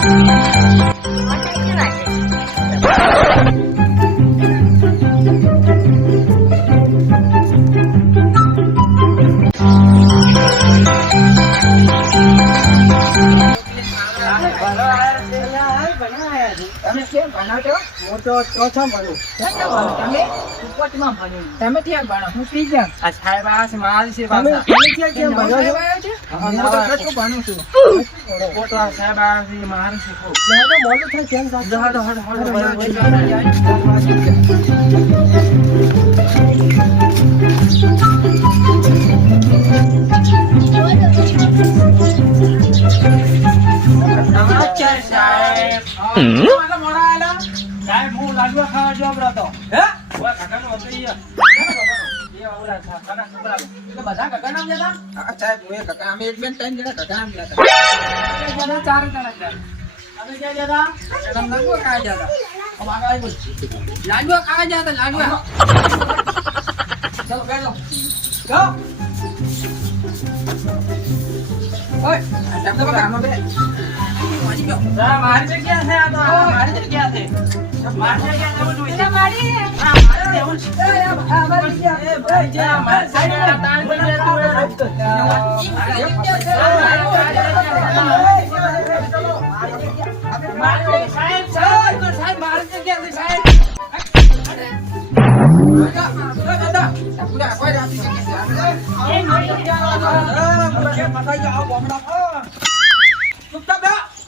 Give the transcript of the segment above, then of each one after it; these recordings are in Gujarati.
તમે કેમ ભણો છો? હું તો ચોથો ભણું. તમે ઉપટમાં ભણ્યું. તમે ક્યાં ભણો? હું ત્રીજા. આ સાહેબ આ છે મારી છે પાછા. તમે કેમ ભણો છો? હું તો છઠ્ઠું ભણું છું. પોટવા સાહેબ આ છે મારી છે. મેં તો મોડું થાય કેમ સાહેબ? સાહેબ હું લાડવા ખાવા જોબ રહેતો. હે ઓય કાકાનો હતો ઈ. એ ઓલા કાકા છોકરા. એટલે બધા કાકા નામ લેતા? હા સાહેબ હું કાકા અમે એક બેન ત્રણ જણા કાકા નામ લેતા. બધા ચાર જણા હતા. અમે ક્યાં જતા? કાકા લાડવા ખાવા જતા. अब आगे आई बोल लाडवा खावा जाता लाडवा चलो बैठ लो go ओए जब तक काम पे मारी क्यों मारी से क्या है तो मारी से क्या है मारी से क्या है वो इतना मारी हां मारी है वो मारी क्या है भाई जा मारी साइड में तान बन गया तू मारी साइड साइड तो साइड मारी से क्या है साइड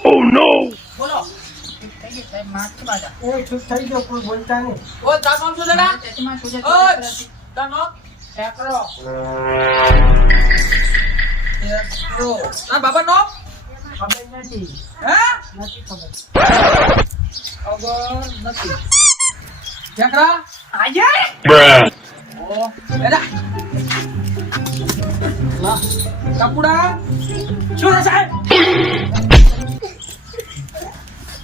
Oh no! बोलो चुप થઈ ગયો કોઈ બોલતા નહીં ઓ તાર નામ શું છે ઓ તાર નામ એકરો તાર બાબા નામ ખબર નથી હે નથી ખબર ખબર નથી એકરા આજે ઓ બેટા લા કપડા શું છે સાહેબ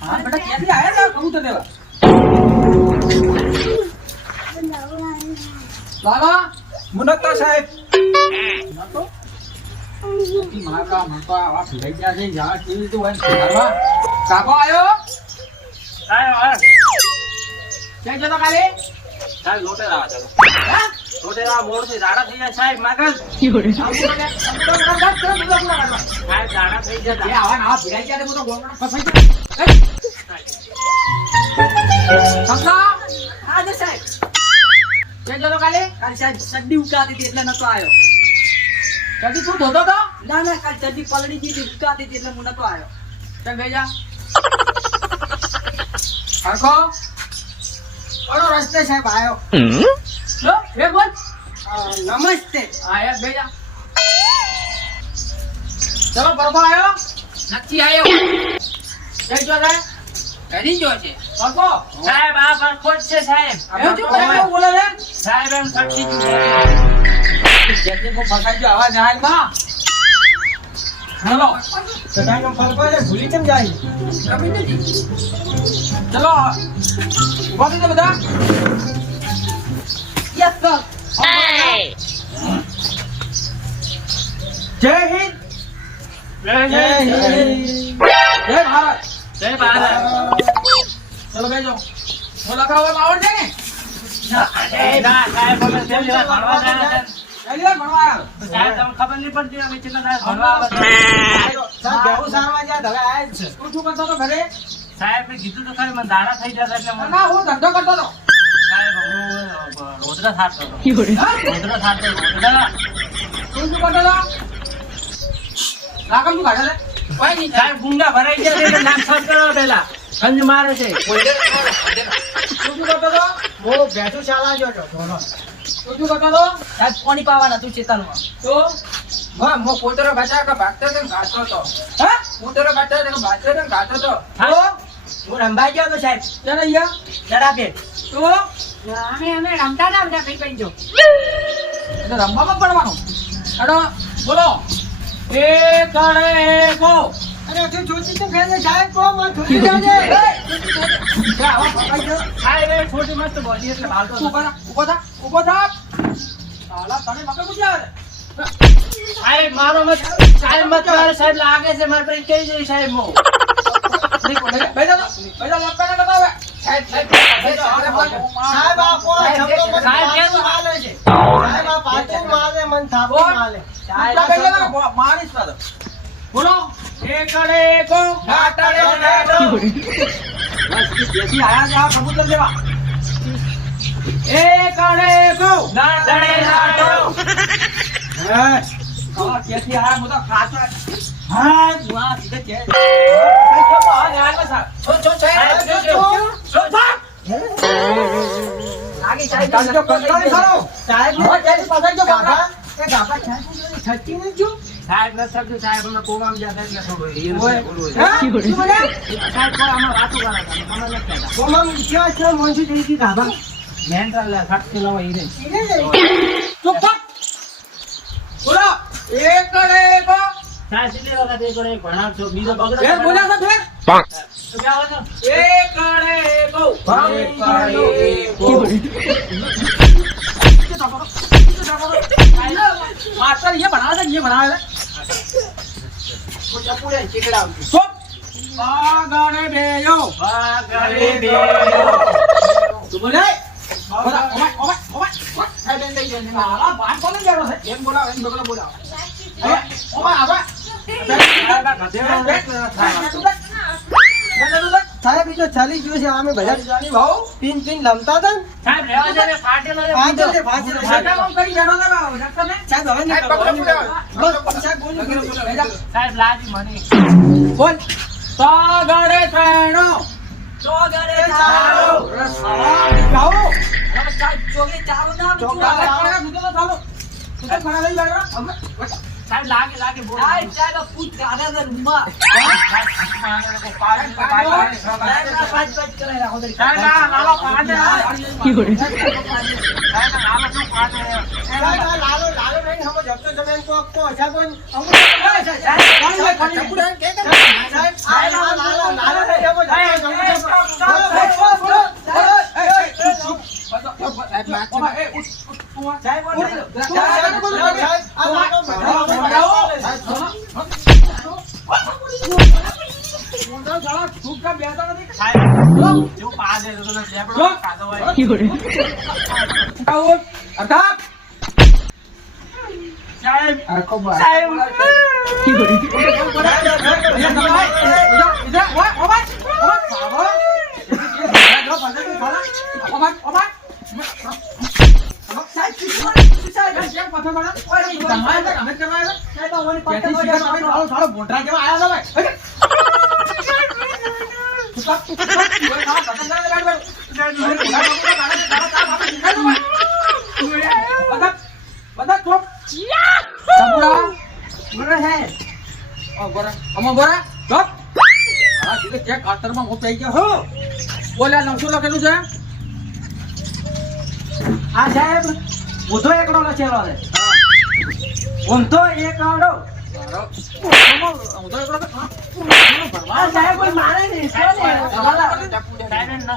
हाँ बेटा कैसे आया था कबूतर देवा बाबा मुनक्का साहेब मुनक्को की मां का मक्का आप ले जा दे जा की तो वन बाबा काको आयो आयो क्या जता काले साहेब लोटे रहा चलो हां लोटे रहा मोड़ से झाड़ा થઈ જાય સાહેબ માગલ સાહેબ झाड़ा થઈ જાય એ આવા ના ભીડાઈ ગયા તો ગોમડા ફસાઈ ગયો સસલા હા દે સાહેબ કે જતો કાલે સાહેબ ચડ્ડી ઉકાતી હતી એટલે નતો આયો ચડ્ડી તું ધોતો તો ના ના કાલ ચડ્ડી પલડી ગઈ હતી ઉકાતી હતી એટલે હું નતો આયો ચલ બે જા આખો ઓરો રસ્તે સાહેબ આયો લો બે બોલ નમસ્તે આયા બે જા ચલો બરોબર આયો નથી આયો કે જો સાહેબ કરી જો છે બાપો સાહેબ આ પર ખોટ છે સાહેબ એવું શું બોલે રે સાહેબ એમ સટકી જો જેતે કો ફસાઈ જો આવાજ આલ માં ચલો સદાઈ નો ફરકો છે ભૂલી કેમ જાય રમી નથી ચલો ઉભા થઈ બધા યસ સર જય હિન્દ જય હિન્દ જય ભારત जय भारत चलो भेजो वो लखा हुआ मावड़ देंगे ना साहब हमें से भरवा देना चलिए भरवा साहब तुम खबर नहीं पड़ती हमें कितना साहब भरवा साहब बहुत सारा जा दगा आए तू શું કરતો તો ઘરે સાહેબ મે કીધું તો ખરે મને દાડા થઈ જતા એટલે ના હું ધંધો કરતો તો સાહેબ હું રોજડા થાતો રોજડા થાતો રોજડા તું શું કરતો તો લાગમ તું કાઢે કોઈ નહીં સાહેબ ગુંડા ભરાઈ ગયા એટલે નામ સાફ કરો પેલા ગંજ મારે છે તું શું કરતો તો હું ભેંસુ ચાલા ગયો હતો તું શું કરતો તો સાહેબ પાણી પાવાના તું ચેતનમાં તો હા મો પોતરો બચા કે ભાગતો તો ગાતો તો હે પોતરો બચા કે ભાગતો તો ગાતો તો તો હું રંભાઈ ગયો તો સાહેબ ચાલ અહીંયા જરા કે તો અમે રમતા ના બધા કઈ જો એટલે રમવામાં પડવાનું અડો બોલો एक करे को अरे तू छोटी तो खेल साहब को मत छोटी जाने क्या आवाज पकड़ दो हाय रे छोटी मस्त बॉडी એટલે બાલ તો ऊपर था साला तने मगर कुछ यार સાહેબ મારો મત સાહેબ મત મારો સાહેબ લાગે છે મારે ભાઈ કઈ જઈ સાહેબ હું બેટા લપકા ના કરતા હવે સાહેબ આ કોણ શબ્દો મત સાહેબ કેમ માલે છે સાહેબ આ પાછું માલે મન થાપો માલે મારીશ પાછો બોલો એકડે કો નાટડે નાટો જેથી આયા જા કબૂતર લેવા એકડે કો નાટડે નાટો હા જેથી આયા મોટા ખાચા હા વાહ સીધે કે બીજો मास्टर ये बना दे ये बना दे कुछ पूरे चिकड़ा चुप बागड़े बेयो तू बोले बोला ओए साइड में दे ना बात बोले जा रहा है एम बोला ओए आवा સાહેબ બીજો ચાલી ગયો છે અમે બધા જાની ભાવ પિન પિન લમતા હતા સાહેબ રેવા દે ફાટેલો રે ફાટેલો કામ કરી જાણો ને ડોક્ટર ને સાહેબ હવે નહીં સાહેબ બોલ સાહેબ લાજી મને બોલ સાગરે ત્રણો ચોગરે ચારો ગાઓ સાહેબ ચોગરે ચારો ના ચોગરે ગુદલો ચાલો તું તો ખરા લઈ લાગ્યો સાહેબ લાગે બોલ સાહેબ પૂછ ગાડા દે રૂમમાં લાલો નહીં હમ જતો જમેન કો અચ્છા કોણ બોલ્યા 900 લખેલું છે આ સાહેબ ઊંધો એકડો લખેલો છે ઊંધો એકડો સાહેબ કોઈ મારે નહીં સાહેબ ન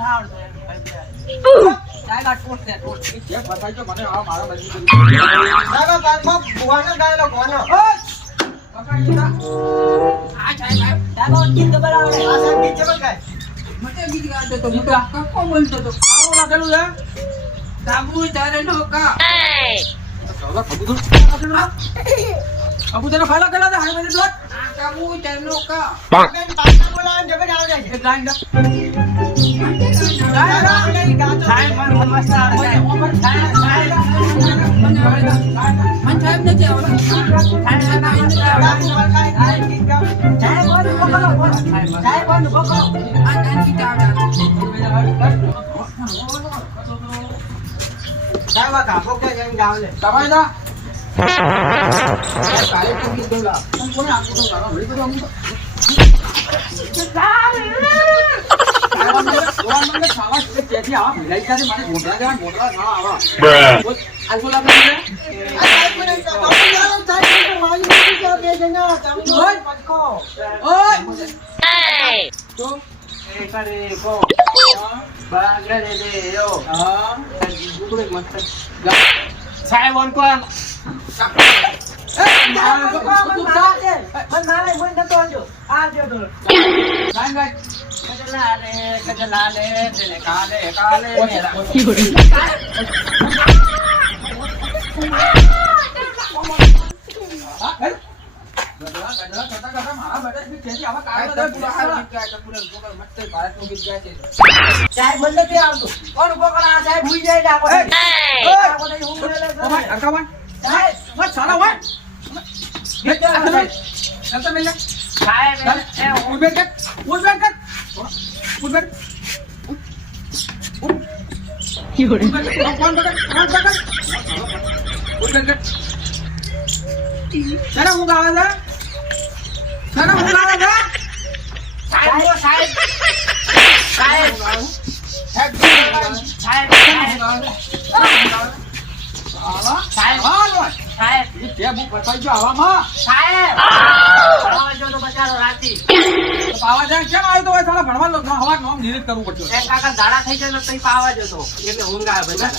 કબૂતર ફાયલો કેલા હતા હાઈ મિનિટ દોટ કબૂતર નો કા બેન પાછા બોલાવ જબે આવ જાય એક લાઈન દો સાહેબ મન મસ્ત આવે સાહેબ નથી આવતો સાહેબ આ કાપો કે જઈને ગાવ લે તમારે ના કાલે તો ગીત બોલા કોણ આખો તો ગાવા ભરી તો અમુક તેથી આવા ભીલાઈ સાથે મને ગોંડલા દેવા ગોંડલા ખાવા આવા આલકો લાગે સાહેબ સાહેબ મને નથી આવતું. કોણ ઉભો કરે? આ સાહેબ ભૂલી જાય ડાકો. ડાકો નહીં, હું બોલે છે. સાહેબ, મત સાલા હોય દાડા થઈ જાય ને તઈ પાવા જતો એટલે ઊંઘ આવે બધા.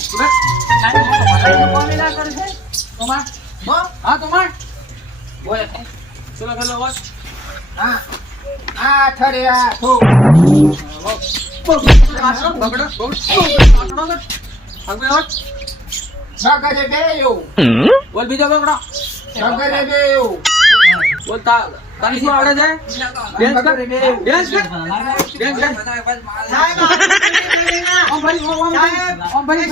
બોલે ચલો ચલો વોચ. બોલ બીજો બગડો. બોલતા તને શું આવડે છે? બેન્ચ કર. બેન્ચ કર. બેન્ચ કર. ઓમ ભરી ઓમ ભરી ઓમ ભરી.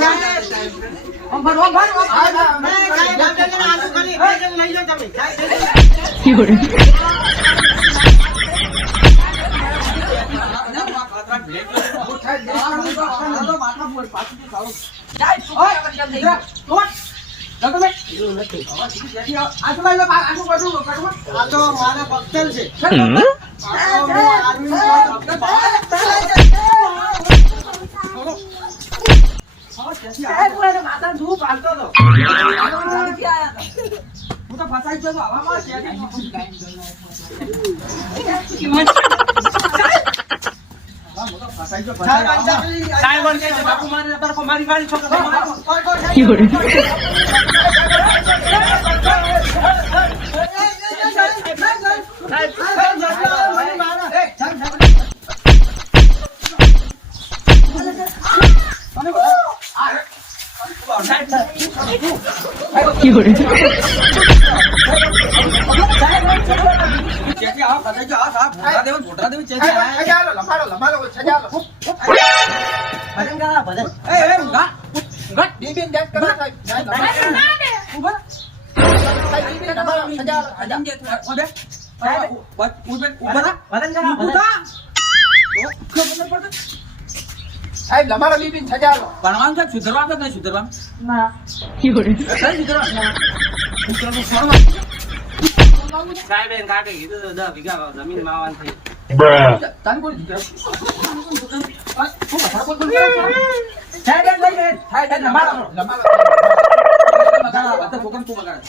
આ તો મારા પક્ષલ છે. માતા ધૂપ હાલતો હતો. હું તો ફસાઈ ગયો હતો હવામાં. સાહેબ લમારો લીધી સજાલો ભણવાનું છે સુધરવાનું કે નહીં સુધરવાનું? સાહેબ એને કાઢી કીધું તો 10 વીઘા જમીન માવાન થઈ. તને કોણ દીધું? સાહેબ એમ લઈ લે. સાહેબ એમ લમારો. લમારો બધા છોકરાને તું બગાડે.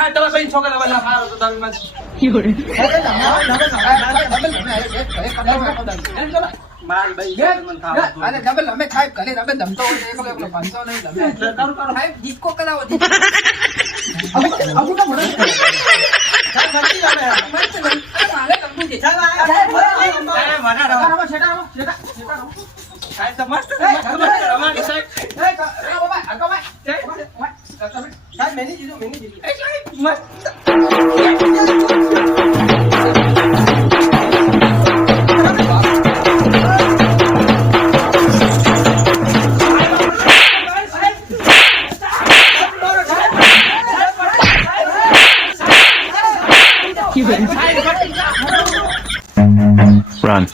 આ તમે ભાઈ છોકરા વાળા મારો તો તમે મારી ભાઈ મન થાવ. અને ડબલ અમે થાય ઘરે રમે ધમતો હોય તો એકલો એકલો ભણતો નહીં તમે સાહેબ ડિસ્કો કરાવો આવું કામ ભણે? સાહેબ ગલતી કરે. મારે કંપની છે સાહેબ સાહેબ તો મસ્ત રમાડી સાહેબ. સાહેબ મેની દીધું મેની દીધું. Run.